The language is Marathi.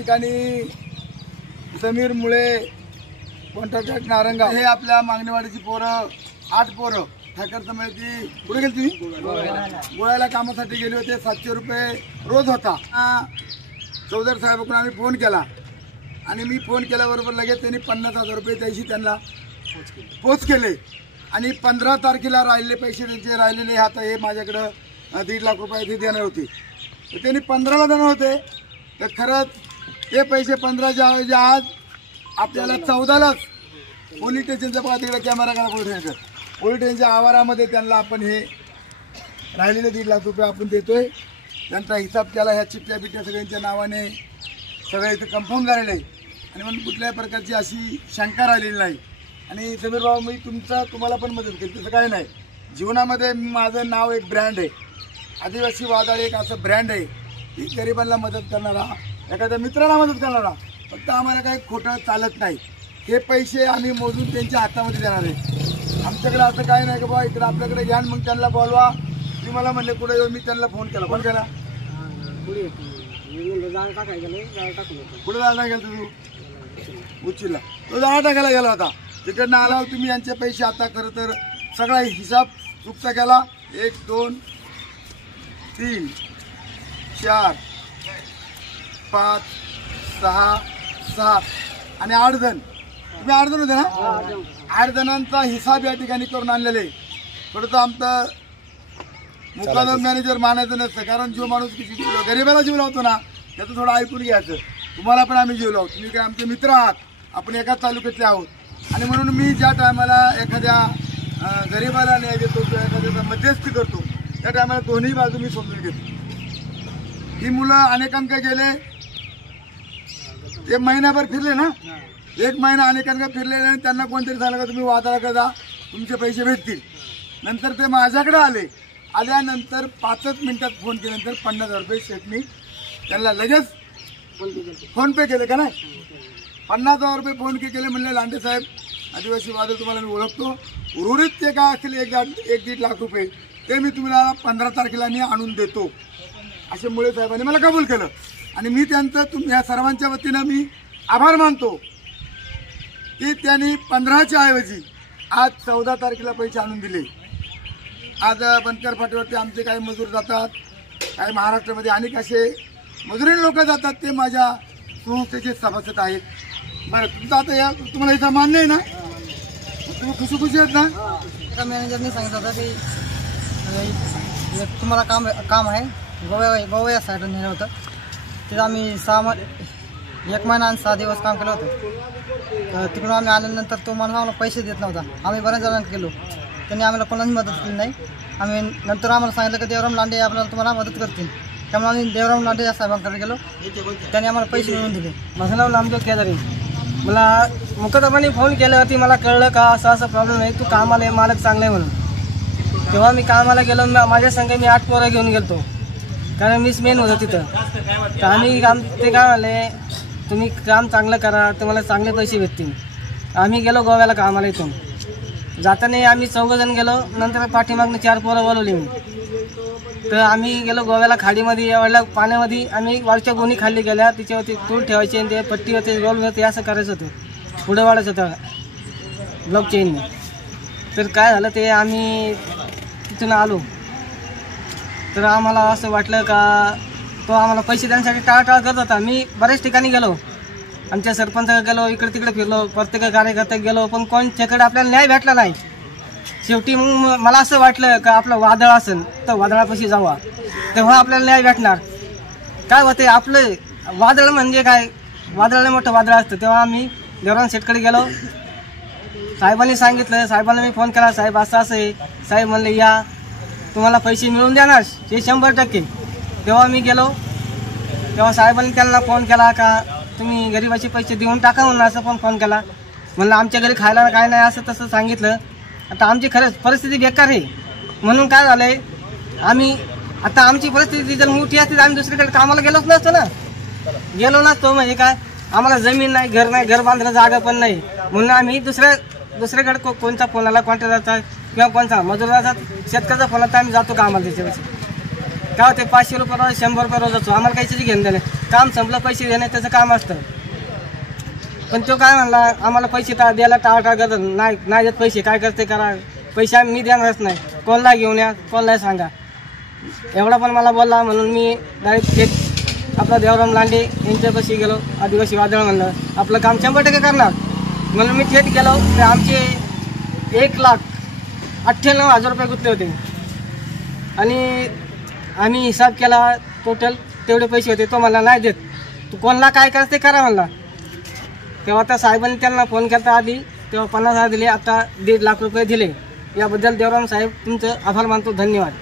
ठिकाणी समीर मुळे कॉन्ट्रॅक्टर नारंगा हे आपल्या मागणीवाडीची पोरं 8 पोरं ठाकरचं माहिती कुठे गेली तुम्ही गोव्याला कामासाठी गेले होते। 700 रुपये रोज होता। चौधरी साहेबांकडून आम्ही फोन केला आणि मी फोन केल्याबरोबर लगेच त्यांनी 50,000 रुपये त्याशी त्यांना पोच केले आणि 15 तारखेला राहिलेले पैसे त्यांचे राहिलेले आता हे माझ्याकडं 1.5 लाख रुपये ते देणार होते। तर त्यांनी 15ला देणार होते। तर खरंच ते पैसे 15च्या ऐवजी आज आपल्याला 14लाच पोलीस स्टेशनच्या बघा तिकडे कॅमेरा करा पोलीस स्टेशनच्या आवारामध्ये त्यांना आपण हे राहिलेले 1.5 लाख रुपये आपण देतोय। त्यांचा हिसाब केला ह्या चिठ्ठ्या बिट्ट्या सगळ्यांच्या नावाने सगळे इथं कन्फर्म झालेलं आहे आणि म्हणून कुठल्याही प्रकारची अशी शंका राहिलेली नाही। आणि समीर भाऊ मी तुम्हाला पण मदत केली तसं काही नाही। जीवनामध्ये माझं नाव एक ब्रँड आहे, आदिवासी वादळ एक असं ब्रँड आहे की गरिबांना मदत करणारा, एखाद्या मित्राला मदत करणारा। फक्त आम्हाला काही खोटं चालत नाही। हे पैसे आम्ही मोजून त्यांच्या हातामध्ये देणार आहे। आमच्याकडे असं काही नाही की बाबा इकडे आपल्याकडे घ्या मग त्यांना बोलवा। मी मला म्हणले कुठे येऊ, मी त्यांना फोन केला। फोन केला कुठे जायला गेला तू उच्चीला, तो जाळा टाकायला गेला होता। तिकडनं आला तुम्ही यांचे पैसे आता खरं तर सगळा हिसाब चुकता केला। 1 2 3 4 5 6 7 आणि 8 जण, तुम्ही 8 जण होते ना। 8 जणांचा हिसाब या ठिकाणी करून आणलेले। थोडंसं आमचं मुकादम मॅनेजर मानायचं नसतं, कारण जो माणूस किती गरिबाला जीव लावतो ना त्याचं थोडं ऐकून घ्यायचं। तुम्हाला पण आम्ही जीव लावतो, तुम्ही काय आमचे मित्र आहात, आपण एकाच तालुक्यातले आहोत। आणि म्हणून मी ज्या टायमाला एखाद्या गरिबाला न्याय देतो किंवा एखाद्याचा मध्यस्थी करतो त्या टायमाला दोन्ही बाजू मी समजून घेतो। ही मुलं अनेकांकडे गेले, ते महिनाभर फिरले ना, 1 महिना अनेकांकडे फिरलेले आणि त्यांना कोणतरी सांगितलं का तुम्ही वादाला जा तुमचे पैसे भेटतील। नंतर ते माझ्याकडे आल्यानंतर 5च मिनिटात फोन केल्यानंतर 50,000 रुपये शेटनी त्यांना लगेच फोनपे केले का नाही। 50,000 रुपये फोन पे केले। म्हणले लांडे साहेब आदिवासी वादळ तुम्हाला मी ओळखतो, उर्वरित ते काय असतील 1.5 लाख रुपये ते मी तुम्हाला 15 तारखेला मी आणून देतो असे मुळे साहेबांनी मला कबूल केलं। आणि मी त्यांचं ह्या सर्वांच्या वतीनं मी आभार मानतो की त्यांनी 15च्या ऐवजी आज 14 तारखेला पैसे आणून दिले। आज बनकर फाटीवरती आमचे काही मजूर जातात, काही महाराष्ट्रामध्ये अनेक असे मजुरी लोक जातात, ते माझ्या संस्थेचे सभासद आहेत। बरं तुमचं आता या तुम्हाला इथं मान्य आहे ना, तुम्ही खुशी आहेत ना। मॅनेजरने सांगितलं होतं की तुम्हाला काम आहे गोव्या साईडला नेलं होतं। तिथं आम्ही 1 महिना आणि 6 दिवस काम केलं होतं। तर तिकडून आम्ही आल्यानंतर तो माणूस आम्हाला पैसे देत नव्हता। आम्ही बऱ्याच जणांना केलो, त्यांनी आम्हाला कोणाची मदत केली नाही। आम्ही नंतर आम्हाला सांगितलं की देवराम लांडे आपल्याला तुम्हाला मदत करतील, त्यामुळे आम्ही देवराम लांडे या साहेबांकडे गेलो, त्यांनी आम्हाला पैसे मिळवून दिले। माझं नाव नामदेव केदारी। मला मुकदमाने फोन केल्यावरती मला कळलं का असं प्रॉब्लेम नाही, तू कामाला आहे, मालक चांगला आहे म्हणून। तेव्हा मी कामाला गेलो, माझ्या संघ मी 8 पोरं घेऊन गेलो, कारण मीच मेन होतो तिथं। तर आम्ही ते काय म्हणले तुम्ही काम चांगलं करा, तुम्हाला चांगले पैसे भेटतील। आम्ही गेलो गोव्याला कामाला। इथून जाताना आम्ही 4 जण गेलो, नंतर पाठीमागनं 4 पोरं बोलवली मी। तर आम्ही गेलो गोव्याला, खाडीमध्ये एवढ्या पाण्यामध्ये आम्ही वाळच्या गोणी खाल्ली गेल्या, तिच्यावरती तूळ ठेवायचे आणि ते पट्टी होते रोल होते असं करायचं होतं, पुढे वाढायचं होतं ब्लॉक चेनने। तर काय झालं ते आम्ही तिथून आलो तर आम्हाला असं वाटलं का तो आम्हाला पैसे देण्यासाठी टाळाटाळ करत होता। मी बऱ्याच ठिकाणी गेलो, आमच्या सरपंचाकडे गेलो, इकडे तिकडे फिरलो, प्रत्येक कार्यकर्त्याकडे गेलो, पण कोणच्याकडे आपल्याला न्याय भेटला नाही। शेवटी मग मला असं वाटलं का आपलं वादळ असेल तर वादळापाशी जावा, तेव्हा आपल्याला न्याय भेटणार। काय होते आपलं वादळ म्हणजे काय, वादळाला मोठं वादळ असतं। तेव्हा आम्ही देवराम शेटकडे गेलो, साहेबांनी सांगितलं, साहेबांना मी फोन केला, साहेब असं असं आहे। साहेब म्हणले या तुम्हाला पैसे मिळून देणार हे 100%। तेव्हा मी गेलो, तेव्हा साहेबांनी त्यांना फोन केला का तुम्ही गरिबाचे पैसे देऊन टाका म्हणून असं पण फोन केला। म्हणलं आमच्या घरी खायला काय नाही असं तसं सांगितलं। आता आमची खरंच परिस्थिती बेकार आहे, म्हणून काय झालंय आम्ही आता आमची परिस्थिती जर मोठी असती तर आम्ही दुसरीकडे कामाला गेलोच नसतो ना, गेलो नसतो। म्हणजे काय आम्हाला जमीन नाही, घर नाही, घर बांधायला जागा पण नाही, म्हणून आम्ही दुसऱ्याकडे कोणता फोनाला कॉन्ट्रॅक्टरचा किंवा कोणता मजुराचा शेतकऱ्याचा फोनाचा आम्ही जातो कामाला त्याच्यापेक्षा। काय होते 500 रुपये रोज 100 रुपये रोजाचं आम्हाला काहीच घेणं देणं काम संपलं पैसे देणे त्याचं काम असतं. पण तो काय म्हणला आम्हाला पैसे द्यायला टाळाटाळ करतात नाही देत पैसे काय करते करा पैसे आम्ही मी देणारच नाही कोणाला घेऊन या कोणाला सांगा एवढा पण मला बोलला. म्हणून मी डायरेक्ट थेट आपला देवराम लांडे यांच्यापाशी गेलो. आदिवासी वादळ म्हणलं आपलं काम 100% करणार म्हणून मी थेट गेलो. तर आमचे 1,98,000 रुपये गुंतले होते आणि आम्ही हिसाब केला टोटल तेवढे पैसे होते. तो मला नाही देत तू कोणाला काय करते करा म्हणला. तेव्हा त्या साहेबांनी त्यांना फोन केला आधी तेव्हा 50,000 दिले आता 1.5 लाख रुपये दिले. याबद्दल देवराम साहेब तुमचं आभार मानतो. धन्यवाद.